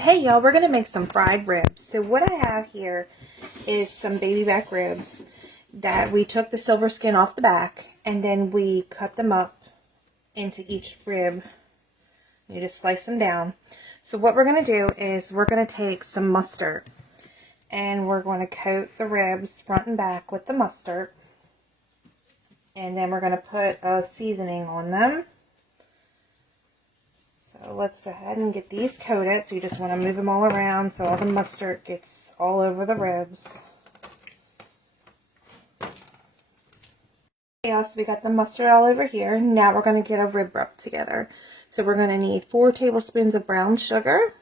Hey y'all, we're going to make some fried ribs. So what I have here is some baby back ribs that we took the silver skin off the back and then we cut them up into each rib. You just slice them down. So what we're going to do is we're going to take some mustard and we're going to coat the ribs front and back with the mustard. And then we're going to put a seasoning on them. So let's go ahead and get these coated. So you just want to move them all around so all the mustard gets all over the ribs. Okay, so we got the mustard all over here. Now we're going to get a rib rub together. So we're going to need 4 tablespoons of brown sugar.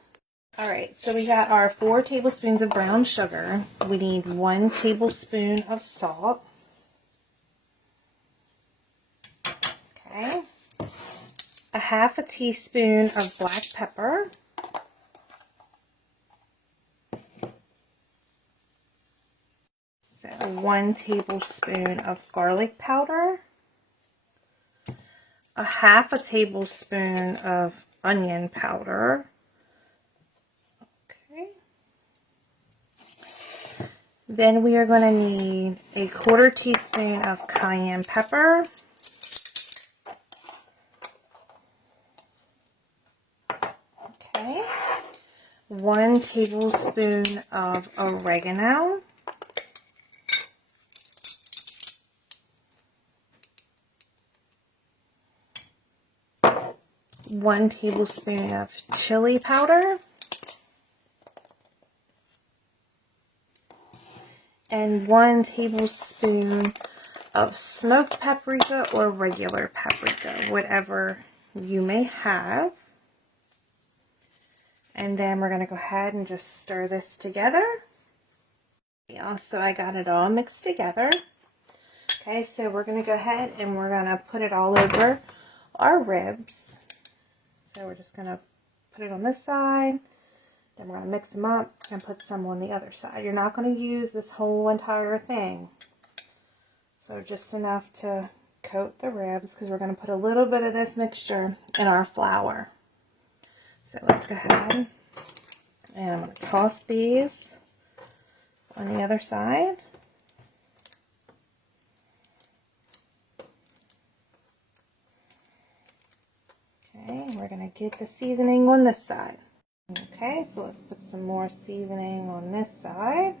Alright, so we got our 4 tablespoons of brown sugar. We need 1 tablespoon of salt. Okay. A half a teaspoon of black pepper. So 1 tablespoon of garlic powder. A half a tablespoon of onion powder. Okay. Then we are going to need a 1/4 teaspoon of cayenne pepper. Okay. 1 tablespoon of oregano. One tablespoon of chili powder. And 1 tablespoon of smoked paprika or regular paprika, whatever you may have. And then we're going to go ahead and just stir this together. Yeah, so I got it all mixed together. Okay, so we're going to go ahead and we're going to put it all over our ribs. So we're just going to put it on this side. Then we're going to mix them up and put some on the other side. You're not going to use this whole entire thing. So just enough to coat the ribs because we're going to put a little bit of this mixture in our flour. So let's go ahead and I'm going to toss these on the other side. Okay, we're going to get the seasoning on this side. Okay, so let's put some more seasoning on this side.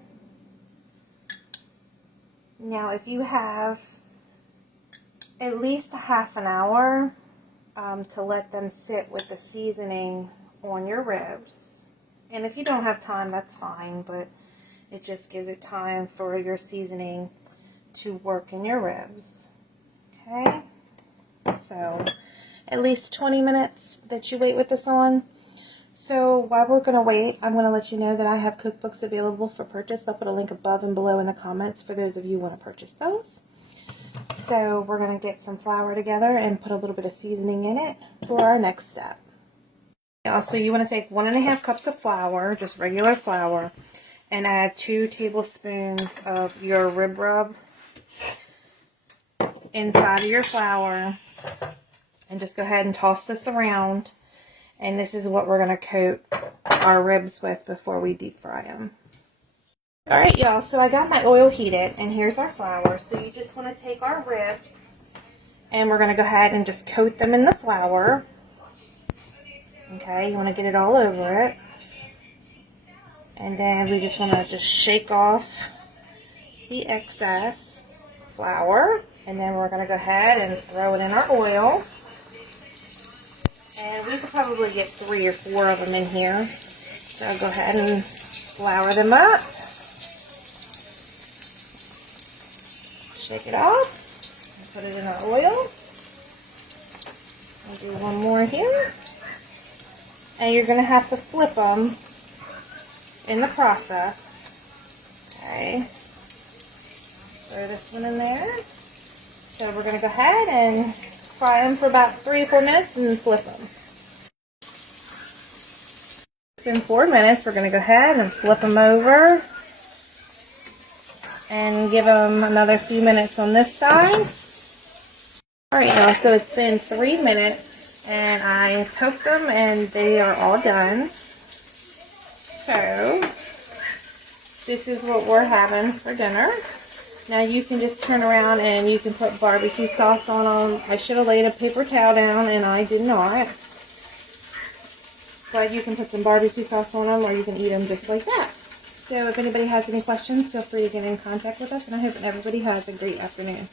Now if you have at least a half an hour to let them sit with the seasoning on your ribs. And if you don't have time, that's fine, but it just gives it time for your seasoning to work in your ribs. Okay, so at least 20 minutes that you wait with this on. So while we're going to wait, I'm going to let you know that I have cookbooks available for purchase. I'll put a link above and below in the comments for those of you who want to purchase those. So we're going to get some flour together and put a little bit of seasoning in it for our next step. Also, you want to take 1½ cups of flour, just regular flour, and add 2 tablespoons of your rib rub inside of your flour. And just go ahead and toss this around. And this is what we're going to coat our ribs with before we deep fry them. Alright y'all, so I got my oil heated and here's our flour. So you just want to take our ribs and we're going to go ahead and just coat them in the flour. Okay, you want to get it all over it. And then we just want to just shake off the excess flour. And then we're going to go ahead and throw it in our oil. And we could probably get 3 or 4 of them in here. So I'll go ahead and flour them up. Shake it off. And put it in our oil. I'll do one more here. And you're going to have to flip them in the process. Okay. Throw this one in there. So we're going to go ahead and fry them for about 3 or 4 minutes and then flip them. In 4 minutes, we're going to go ahead and flip them over and give them another few minutes on this side. Alright y'all, so it's been 3 minutes and I poked them and they are all done. So, this is what we're having for dinner. Now you can just turn around and you can put barbecue sauce on them. I should have laid a paper towel down and I did not. But you can put some barbecue sauce on them or you can eat them just like that. So if anybody has any questions, feel free to get in contact with us, and I hope everybody has a great afternoon.